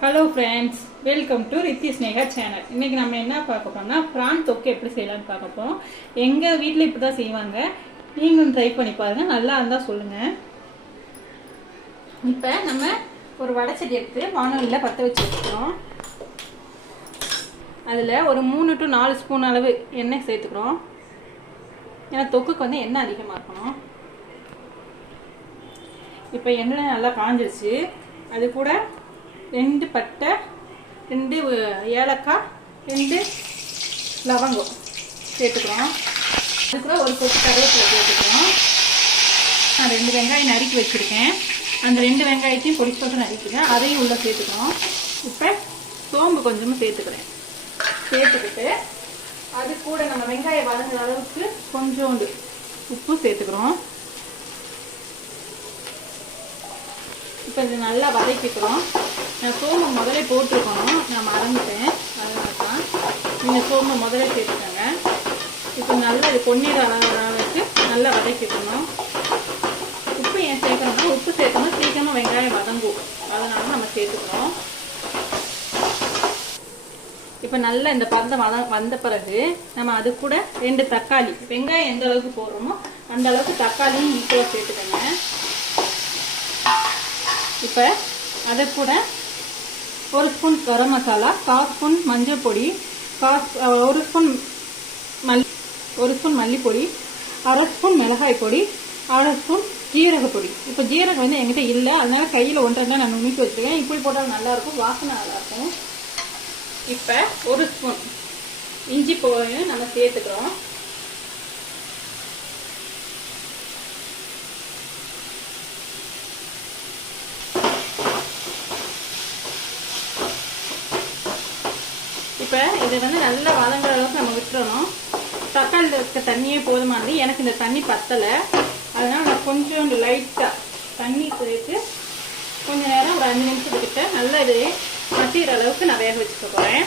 Hello friends, welcome to Riddhi Sneha channel. இன்றைக்கி நம்ம என்ன பார்க்க போறோம்னா ப்ரான் தொக்கு எப்படி செய்யலாம்னு பார்க்க போகிறோம். எங்கள் வீட்டில் இப்படி தான் செய்வாங்க. நீங்களும் ட்ரை பண்ணி பாருங்கள், நல்லா இருந்தால் சொல்லுங்கள். இப்போ நம்ம ஒரு வடைச்சட்டி எடுத்து வானலியில் பற்ற வச்சு வச்சுக்கிறோம். அதில் ஒரு 3 to 4 ஸ்பூன் அளவு எண்ணெய் சேர்த்துக்கிறோம். ஏன்னா தொக்குக்கு வந்து எண்ணெய் அதிகமாக இருக்கணும். இப்போ எண்ணெய் நல்லா காஞ்சிருச்சு. அது கூட 2 பட்டை, 2 ஏலக்காய், 2 லவங்கம் சேர்த்துக்கிறோம். அது கூட ஒரு கொத்து கருவேப்பிலை சேர்த்துக்கிறோம். நான் 2 வெங்காயம் நறுக்கி வச்சுருக்கேன். அந்த 2 வெங்காயத்தையும் பொடி போட்டு நறுக்கிறேன், அதையும் உள்ளே சேர்த்துக்கிறோம். இப்போ சோம்பு கொஞ்சமாக சேர்த்துக்கிட்டு அது கூட நம்ம வெங்காயம் வதங்குற அளவுக்கு கொஞ்சோண்டு உப்பு சேர்த்துக்கிறோம். இப்போ இது நல்லா வதக்கிக்கிறோம். நான் சோம்பு முதலே போட்டிருக்கணும், நான் மறந்துட்டேன். அதனால தான் நீங்கள் சோம்பு முதலே சேர்த்துக்கோங்க. இப்போ நல்லா இது பொன்னீர் அளவுக்கு நல்லா வதக்கிக்கணும். உப்பு ஏன் சேர்க்கணும்னா உப்பு சேர்க்கணும் சீக்கிரமாக வெங்காயம் வதங்கும், அதனால நம்ம சேர்த்துக்கிறோம். இப்போ நல்லா இந்த பதம் வந்த பிறகு நம்ம அது கூட 2 தக்காளி, வெங்காயம் எந்த அளவுக்கு போடுறோமோ அந்த அளவுக்கு தக்காளியும் ஈக்குவலாக சேர்த்துக்கோங்க. இப்போ அதை கூட 1 ஸ்பூன் கரம் மசாலா, 1/4 ஸ்பூன் மஞ்சள் பொடி, 1 ஸ்பூன் மல்லிப்பொடி, 1/2 ஸ்பூன் மிளகாய் பொடி, 1/2 ஸ்பூன் ஜீரகப்பொடி. இப்போ ஜீரகம் வந்து என்கிட்ட இல்லை, அதனால கையில் 1 நான் நுணுக்கி வச்சுருக்கேன். இப்படி போட்டால் நல்லாயிருக்கும், வாசனை நல்லாயிருக்கும். இப்போ 1 ஸ்பூன் இஞ்சி பூவையும் நம்ம சேர்த்துக்கிறோம். இப்போ இதை வந்து நல்லா வதங்குற அளவுக்கு நம்ம விட்டுறணும். தக்காளியில் இருக்க தண்ணியே போதுமானது. எனக்கு இந்த தண்ணி பத்தலை, அதனால் நான் கொஞ்சோண்டு லைட்டாக தண்ணி சேர்த்து கொஞ்சம் நேரம் ஒரு 5 நிமிஷத்துக்கிட்ட நல்லா இது மசிகிற அளவுக்கு நான் வேக வச்சுக்க போகிறேன்.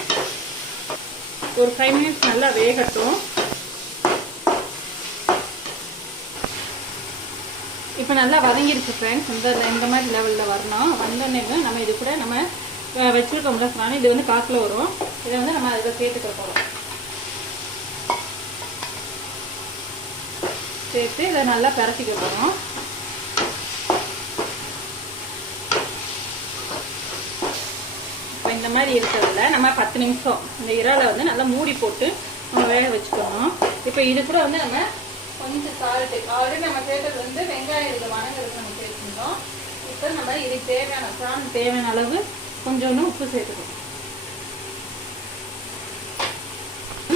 ஒரு 5 மினிட்ஸ் நல்லா வேகட்டும். இப்போ நல்லா வதங்கிடுச்சு ஃப்ரெண்ட்ஸ். இந்த மாதிரி லெவலில் வரணும். வந்தோடனே நம்ம இது கூட நம்ம வச்சுருக்கோம்ல, இது வந்து காக்கில் வரும். இதை வந்து நம்ம அதில் சேர்த்துக்க போகிறோம். சேர்த்து இதை நல்லா பரட்டிக்க போகிறோம். இப்போ இந்த மாதிரி இருக்கிறதுல நம்ம 10 நிமிஷம் இந்த இறாலை வந்து நல்லா மூடி போட்டு நம்ம வேக வச்சுக்கணும். இப்போ இது கூட வந்து நம்ம கொஞ்சம் சால்ட்டு, ஆல்ரெடி நம்ம சேர்த்தது வந்து வெங்காயம் இதில் வணங்குறதுக்கு நம்ம சேர்த்துருந்தோம். இப்போ நம்ம இதுக்கு தேவையான அளவு கொஞ்சோண்டு உப்பு சேர்த்துக்கணும்.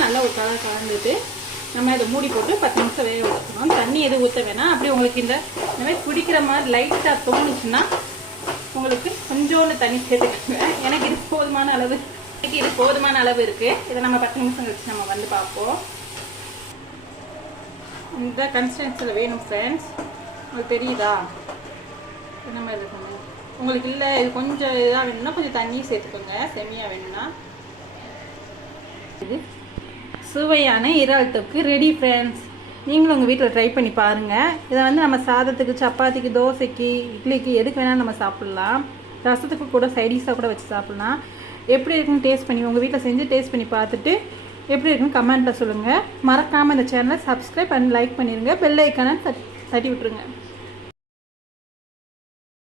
நல்லா ஒரு கலர் கலந்துட்டு நம்ம இதை மூடி போட்டு 10 நிமிஷம் வேக வச்சுக்கணும். தண்ணி எதுவும் ஊற்ற வேணாம். அப்படி உங்களுக்கு இந்த மாதிரி பிடிக்கிற மாதிரி லைட்டாக தோணுச்சுன்னா உங்களுக்கு கொஞ்சோண்டு தண்ணி சேர்த்துக்கோங்க. எனக்கு இது போதுமான அளவு இருக்குது. இதை நம்ம 10 நிமிஷம் கழிச்சு நம்ம வந்து பார்ப்போம். இந்த கன்சிஸ்டன்சியில் வேணும் ஃப்ரெண்ட்ஸ், உங்களுக்கு தெரியுதா? இந்த மாதிரி இருக்கணும். உங்களுக்கு இல்லை இது கொஞ்சம் இதாக வேணும்னா கொஞ்சம் தண்ணியும் சேர்த்துக்கோங்க, செம்மியாக வேணும்னா. இது சுவையான இறால் தொக்கு ரெடி ஃப்ரெண்ட்ஸ். நீங்களும் உங்கள் வீட்டில் ட்ரை பண்ணி பாருங்கள். இதை வந்து நம்ம சாதத்துக்கு, சப்பாத்திக்கு, தோசைக்கு, இட்லிக்கு எதுக்கு வேணாலும் நம்ம சாப்பிட்லாம். ரசத்துக்கு கூட சைடிஷாக கூட வச்சு சாப்பிட்லாம். எப்படி இருக்குன்னு டேஸ்ட் பண்ணி உங்கள் வீட்டில் செஞ்சு டேஸ்ட் பண்ணி பார்த்துட்டு எப்படி இருக்குன்னு கமெண்ட்டில் சொல்லுங்கள். மறக்காமல் இந்த சேனலை சப்ஸ்கிரைப் பண்ணி லைக் பண்ணிடுங்க. பெல் ஐக்கானை தட்டி விட்டுருங்க.